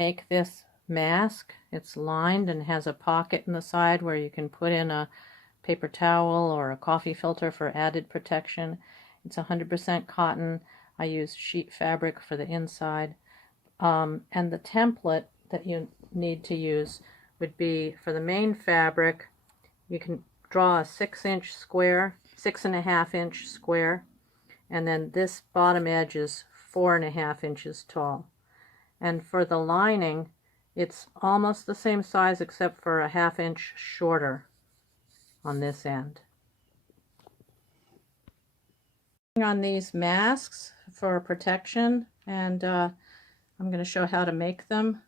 Make this mask. It's lined and has a pocket in the side where you can put in a paper towel or a coffee filter for added protection. It's 100% cotton. I use sheet fabric for the inside. And the template that you need to use would be for the main fabric. You can draw a 6-inch square, 6.5-inch square, and then this bottom edge is 4.5 inches tall. And for the lining, it's almost the same size except for a 1/2 inch shorter on this end. On these masks for protection, and I'm going to show how to make them.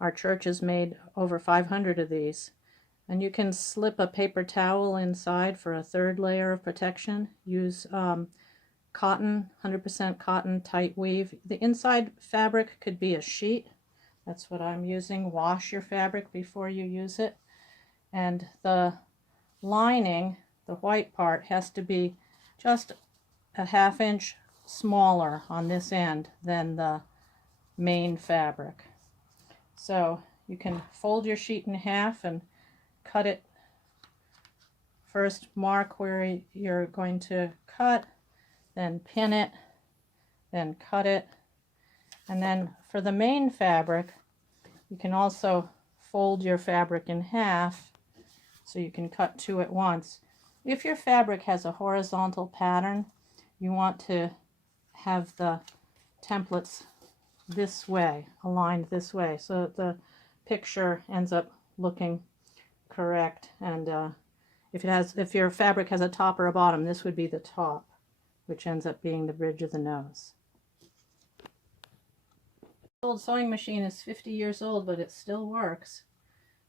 Our church has made over 500 of these, and you can slip a paper towel inside for a 3rd layer of protection. Use cotton, 100% cotton, tight weave. The inside fabric could be a sheet. That's what I'm using. Wash your fabric before you use it. And the lining, the white part, has to be just a 1/2 inch smaller on this end than the main fabric. So you can fold your sheet in half and cut it. First mark where you're going to cut, then pin it, then cut it. And then for the main fabric, you can also fold your fabric in half so you can cut 2 at once. If your fabric has a horizontal pattern, you want to have the templates this way, aligned this way, so that the picture ends up looking correct. And if your fabric has a top or a bottom, this would be the top, which ends up being the bridge of the nose. The old sewing machine is 50 years old, but it still works.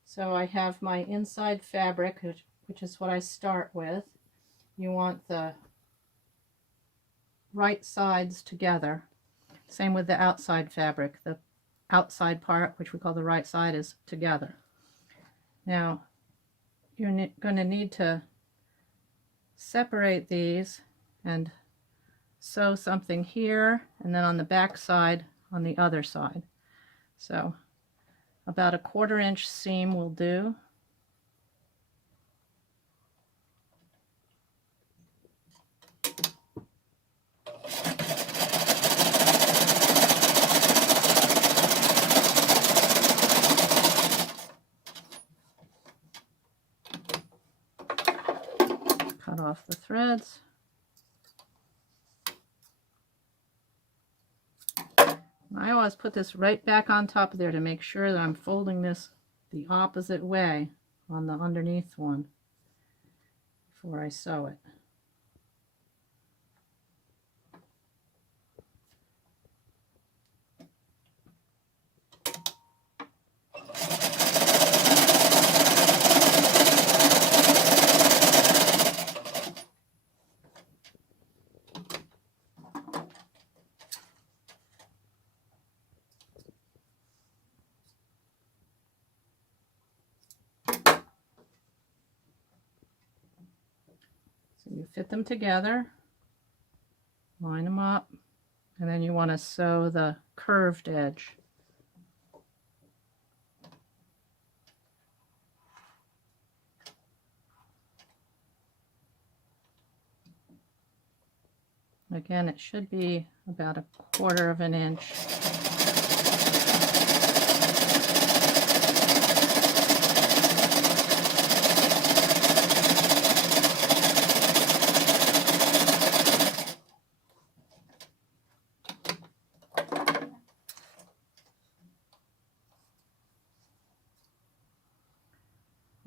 So I have my inside fabric, which is what I start with. You want the right sides together. Same with the outside fabric. The outside part, which we call the right side, is together. Now, you're going to need to separate these and sew something here, and then on the back side on the other side. So about a 1/4 inch seam will do. Cut off the threads. I always put this right back on top of there to make sure that I'm folding this the opposite way on the underneath one before I sew it. So you fit them together, line them up, and then you want to sew the curved edge. Again, it should be about a 1/4 of an inch.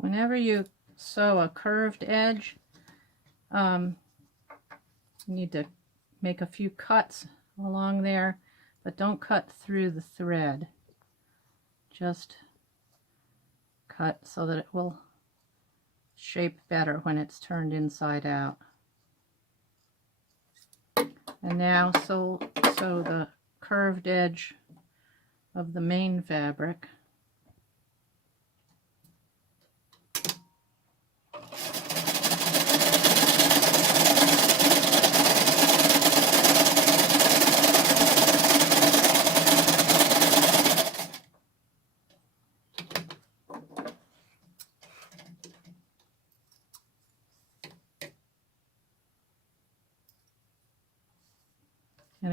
Whenever you sew a curved edge, you need to make a few cuts along there, but don't cut through the thread. Just cut so that it will shape better when it's turned inside out. And now sew the curved edge of the main fabric.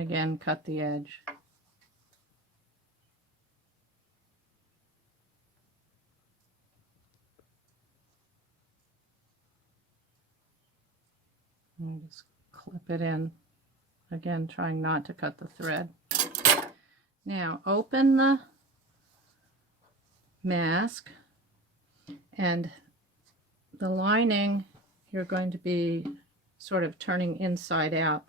again cut the edge. And just clip it in, again trying not to cut the thread. Now open the mask, and the lining you're going to be sort of turning inside out.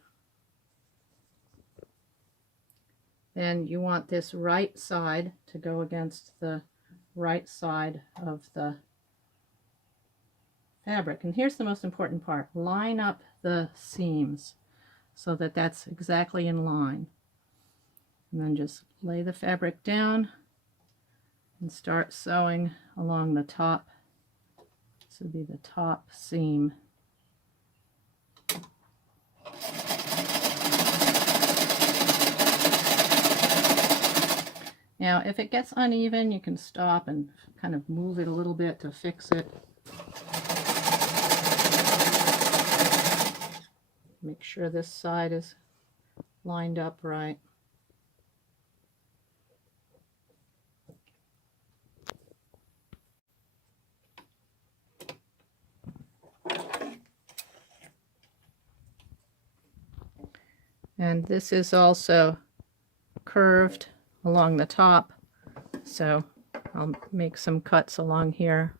Then you want this right side to go against the right side of the fabric. And here's the most important part. Line up the seams so that that's exactly in line. And then just lay the fabric down and start sewing along the top. This would be the top seam. Now, if it gets uneven, you can stop and kind of move it a little bit to fix it. Make sure this side is lined up right. And this is also curved along the top, so I'll make some cuts along here.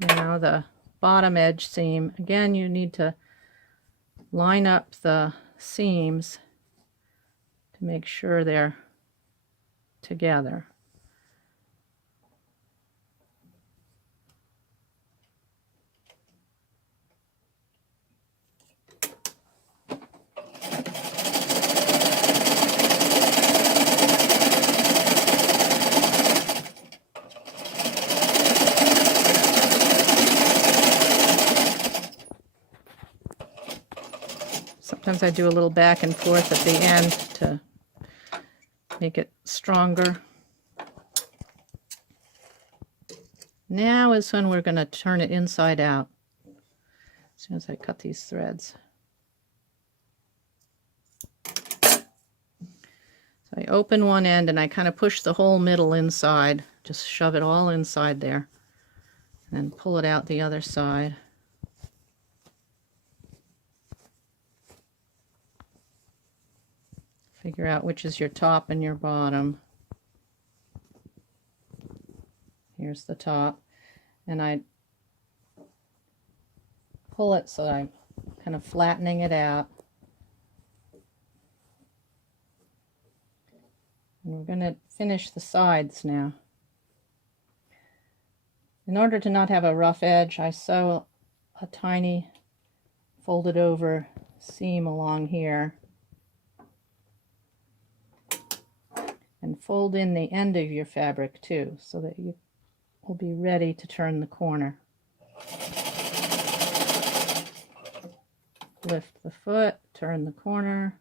Now the bottom edge seam, again you need to line up the seams to make sure they're together. Sometimes I do a little back and forth at the end to make it stronger. Now is when we're going to turn it inside out, as soon as I cut these threads. So I open one end and I kind of push the whole middle inside, just shove it all inside there, and then pull it out the other side. Figure out which is your top and your bottom. Here's the top, and I pull it so I'm kind of flattening it out. And we're going to finish the sides now. In order to not have a rough edge, I sew a tiny folded over seam along here and fold in the end of your fabric too, so that you will be ready to turn the corner. Lift the foot, turn the corner.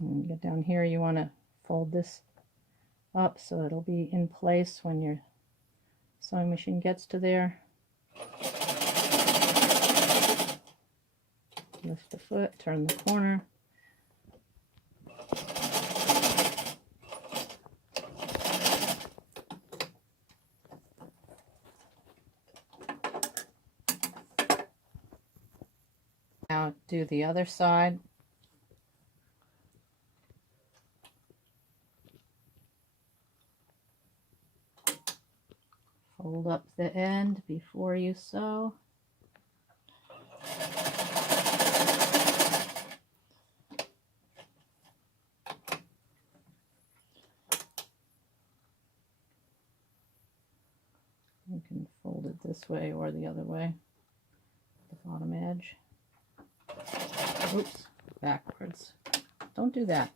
And get down here, you want to fold this up so it'll be in place when your sewing machine gets to there. Lift the foot, turn the corner. Now do the other side. Fold up the end before you sew. You can fold it this way or the other way, the bottom edge. Oops, backwards. Don't do that.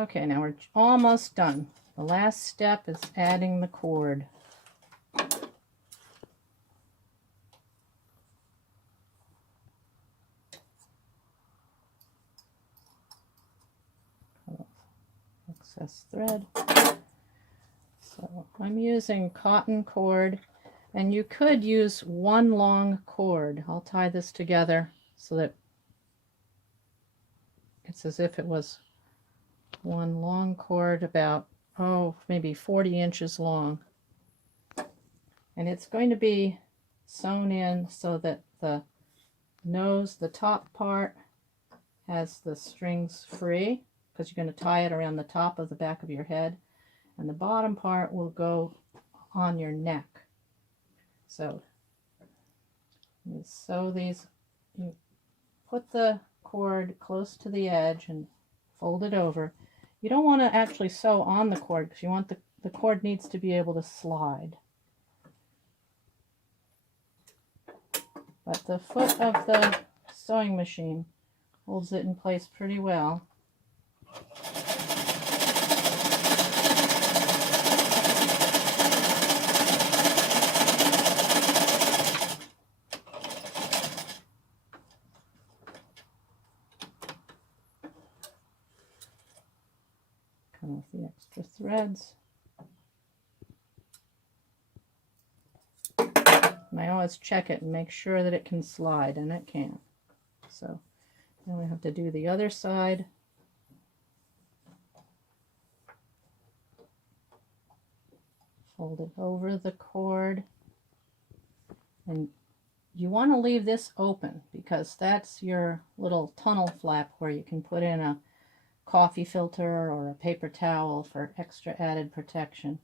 Okay, now we're almost done. The last step is adding the cord. Excess thread. So I'm using cotton cord, and you could use one long cord. I'll tie this together so that it's as if it was one long cord, about, oh, maybe 40 inches long. And it's going to be sewn in so that the nose, the top part, has the strings free, because you're going to tie it around the top of the back of your head, and the bottom part will go on your neck. So you sew these, you put the cord close to the edge and fold it over. You don't want to actually sew on the cord, because you want the cord needs to be able to slide. But the foot of the sewing machine holds it in place pretty well. Cut off the extra threads. And I always check it and make sure that it can slide, and it can. So now we have to do the other side. Fold it over the cord, and you want to leave this open because that's your little tunnel flap where you can put in a coffee filter or a paper towel for extra added protection.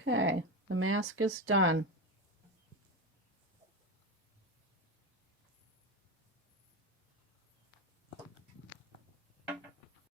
Okay, the mask is done.